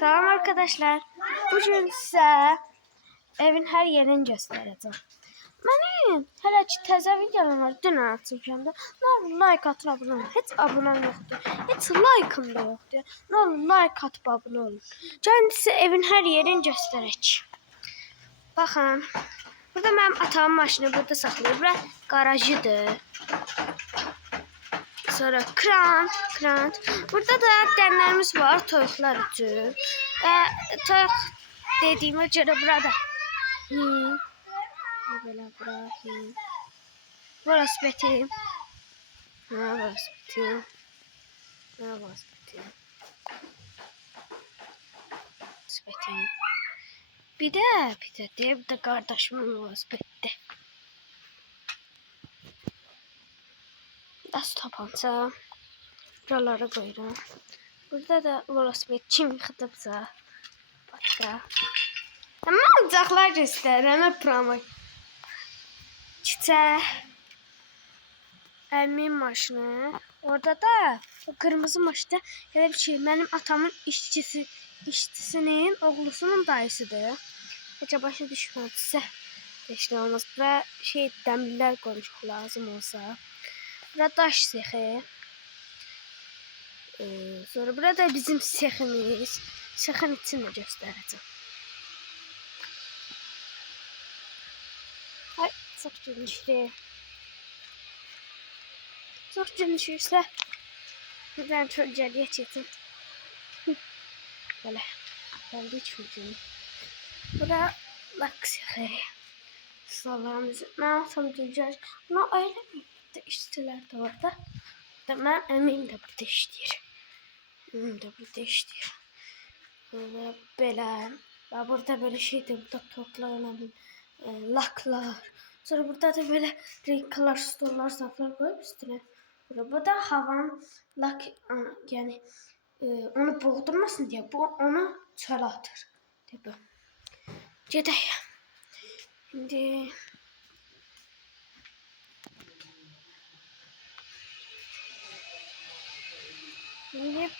Selam arkadaşlar. Bugün size evin her yerini göstereceğim. Benim hələ ki təzə videolarım var. Dün atmışam da. Ne olur like atın, abone olun. Hiç abone yoktu. Hiç like'ım da yoktu. Ne olur like atıp abone olun. Gəlin size evin her yerini gösterək. Baxın. Burada benim atamın maşını burada saxlayır. Bura garajıdır. Sonra kran. Burada da dənlərimiz var toyuqlar üçün. Toyuq dediyimə görə burada. Böyle bırakayım. Burası betim. Burası betim. Burası betim. Burası betim. Bir de diye bir de kardeşimin burası bitti. Nasıl tapanca buralara koyuyorum. Burada da velosiped kim yıxıdıbsa başka. Ama ocaqlar göstərirəm promo. Çiçək. Əmin maşını. Orada da o kırmızı maşında elə bir şey. Mənim atamın işçisinin oğlusunun dayısıdır. Heç başa düşmədinizsə heç nə olmaz. Bura şey dəmirlər qoymuş lazım olsa. Burada daş sexi. Sonra burada bizim seximiz. Sexin içini də göstərəcəm. Ay, çok gülmüştü. Çok gülmüşürse ben çok celiye çektim. Böyle. Geldi çocuğum. Bura bak sihri. Sallamızı. Ben tam güleceğiz. Ama öyle mi? De işçiler de orada. Ben eminim de burada işliyor. Eminim de burada işliyor. Böyle. Burada böyle şeydi. Burada toplanabilir. Laklar. Sonra burada da böyle renkler, stollar, saflar koyup üstüne. Bu da havanın lak yani onu boğdurmasın diye bu onu çöle atır. Tabi. Gedək. Şimdi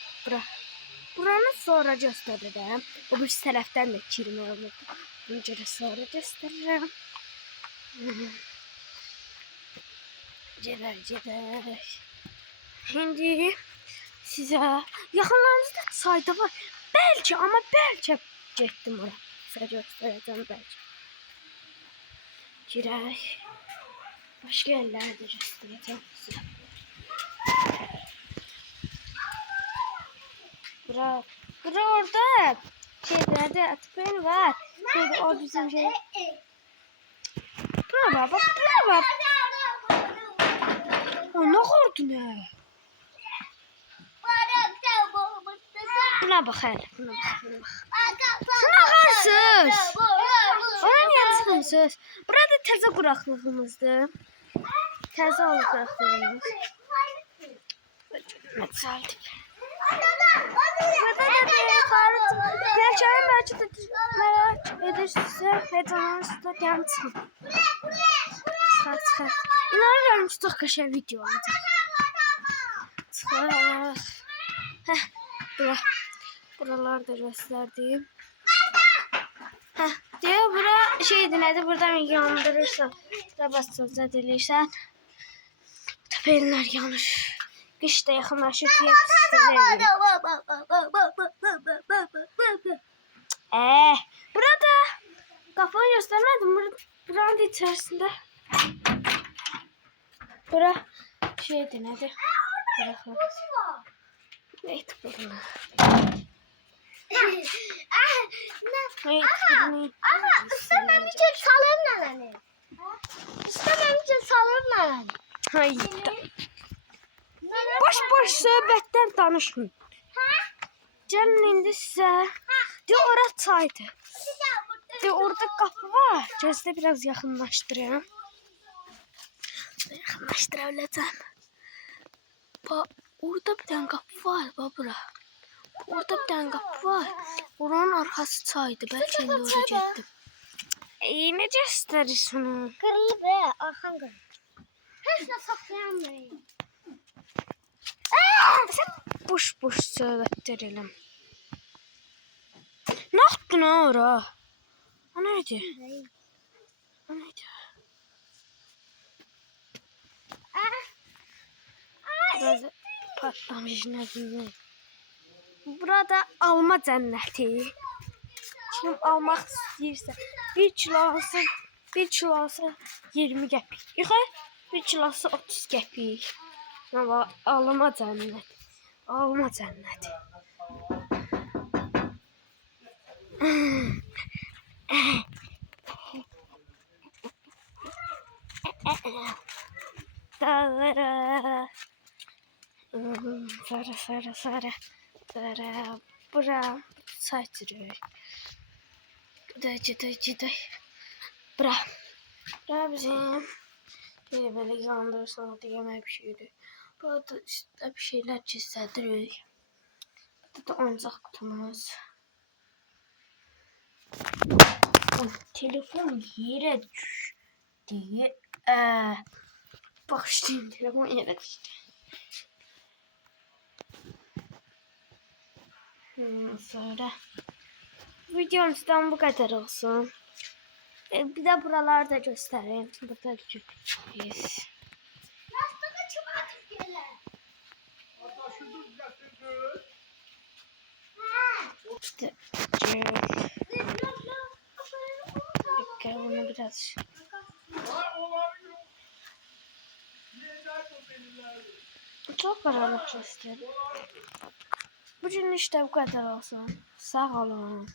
buranı sonra göstereceğim. O bir tərəfdən də kirmək olur. Bunu görə sonra göstereceğim. Gedək. Şimdi size yaxınlarınızda sayda var. Belki ama belki getdim oraya. Size göstereceğim belki. Girək. Başka yerlerde göstereceğim size. Bura orada şeylerde atıkların var. Şöyle o bizim şey. Buna bak. O ne kordu ne? Buna bak hele. Buna bak. Şuna qarsız. Onun yansınsız. Burada təzə quraqlığımızdır. Təzə alıb quraqlığımız. Mesela. Belki de merak ederse heyecanınızda gelsin. Çıkar. İnanıyorum ki çok kaşar video olacak. Çıkar. Buralarda gösterdiğim. Diyor bura şeydi nedir buradan yandırırsan. Burada basınca delirsen. Tepelinler yanır. Kışta yakınlaşıp diye burada kafanı göstermedim. Buranın içerisinde. Bura şeydi nedir? Neydi bunu? Ama istemem için salırlar hani. İstemem için salırlar hani. Hayır. Boş söhbətdən danışmayın. Gəlin indi sizə. Ora çaydı. Orada qapı var. Gözdə biraz yaxınlaşdırayım. Yaxınlaşdırabiləcəm. Orada bir dənə qapı var. Bura. Orada bir dənə qapı var. Oranın arxası çaydı. Bəlkə indi oraya getdim. Ne göstərirsən onu? Kırılıb arxan qırılıb. Heç nə saxlayamayın. Sen boş söhbətlər eləm. Düştü ne ora? O neydi? O neydi? Biraz patlamış ne bileyim. Burada alma cənnəti. Kim almaq istəyirsə 1 kilosu 20 qəpik. Yox, 1 kilosu 30 qəpik. Amma alma cənnəti. Alma cənnəti. Dağlara. Sarı. Bura saçırıyor. Giday. Bura. Bura bizim. Böyle yandırırsan da yemek bir şeydi. Burada işte bir şeyler çizdiriyor. Burada da oyuncak kutumuz. Telefon yere düştü. Bak işte telefon yere düştü. Sonra videomuzdan bu kadar olsun. Bir de buraları da göstereyim. Burada görüyoruz. İşte bunu biraz çok karanlık gösteriyor. Bugün işte bu kadar olsun. Sağ olun.